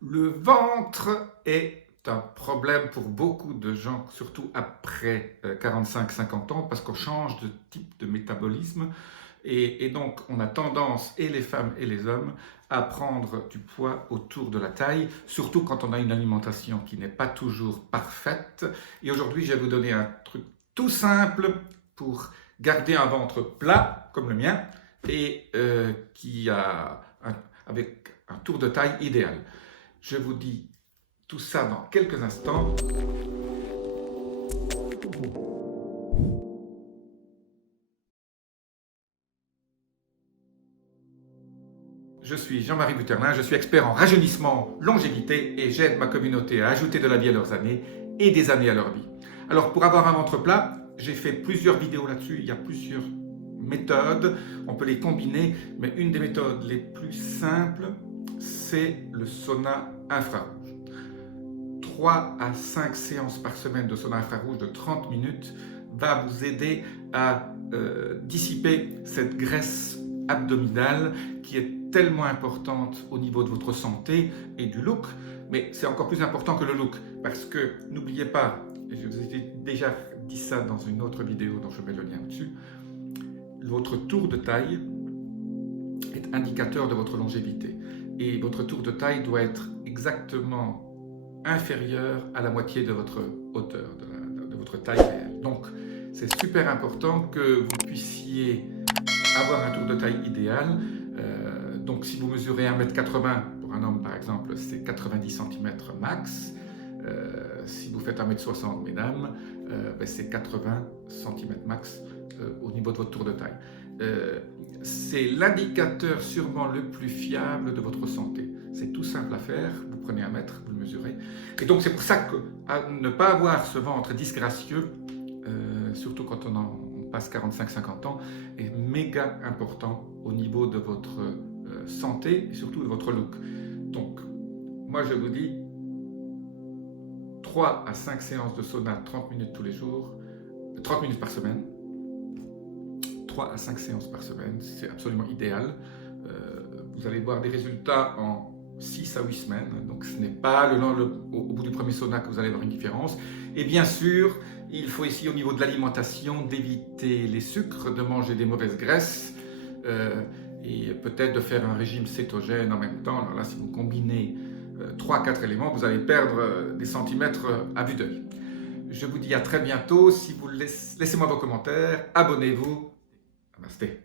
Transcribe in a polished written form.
Le ventre est un problème pour beaucoup de gens, surtout après 45-50 ans, parce qu'on change de type de métabolisme et donc on a tendance, et les femmes et les hommes, à prendre du poids autour de la taille, surtout quand on a une alimentation qui n'est pas toujours parfaite. Et aujourd'hui, je vais vous donner un truc tout simple pour garder un ventre plat, comme le mien, et avec un tour de taille idéal. Je vous dis tout ça dans quelques instants. Je suis Jean-Marie Buterlin, je suis expert en rajeunissement, longévité et j'aide ma communauté à ajouter de la vie à leurs années et des années à leur vie. Alors pour avoir un ventre plat, j'ai fait plusieurs vidéos là-dessus, il y a plusieurs méthodes, on peut les combiner, mais une des méthodes les plus simples, c'est le sauna infrarouge. 3 à 5 séances par semaine de sauna infrarouge de 30 minutes va vous aider à dissiper cette graisse abdominale qui est tellement importante au niveau de votre santé et du look, mais c'est encore plus important que le look, parce que n'oubliez pas, et je vous ai déjà dit ça dans une autre vidéo dont je mets le lien au-dessus, votre tour de taille est indicateur de votre longévité, et votre tour de taille doit être exactement inférieur à la moitié de votre hauteur, de votre taille réelle. Donc c'est super important que vous puissiez avoir un tour de taille idéal. Donc si vous mesurez 1m80 pour un homme par exemple, c'est 90 cm max. Si vous faites 1m60 mesdames, c'est 80 cm max au niveau de votre tour de taille. C'est l'indicateur sûrement le plus fiable de votre santé. C'est tout simple à faire, vous prenez un mètre, vous le mesurez. Et donc c'est pour ça que ne pas avoir ce ventre disgracieux, surtout quand on passe 45-50 ans, est méga important au niveau de votre santé et surtout de votre look. Donc moi je vous dis 3 à 5 séances de sauna 30 minutes tous les jours, 30 minutes par semaine. 3 à 5 séances par semaine, c'est absolument idéal. Vous allez voir des résultats en 6 à 8 semaines, donc ce n'est pas au bout du premier sauna que vous allez voir une différence. Et bien sûr, il faut essayer au niveau de l'alimentation d'éviter les sucres, de manger des mauvaises graisses et peut-être de faire un régime cétogène en même temps. Alors là, si vous combinez 3-4 éléments, vous allez perdre des centimètres à vue d'œil. Je vous dis à très bientôt. Si vous laissez-moi vos commentaires, abonnez-vous. Namasté.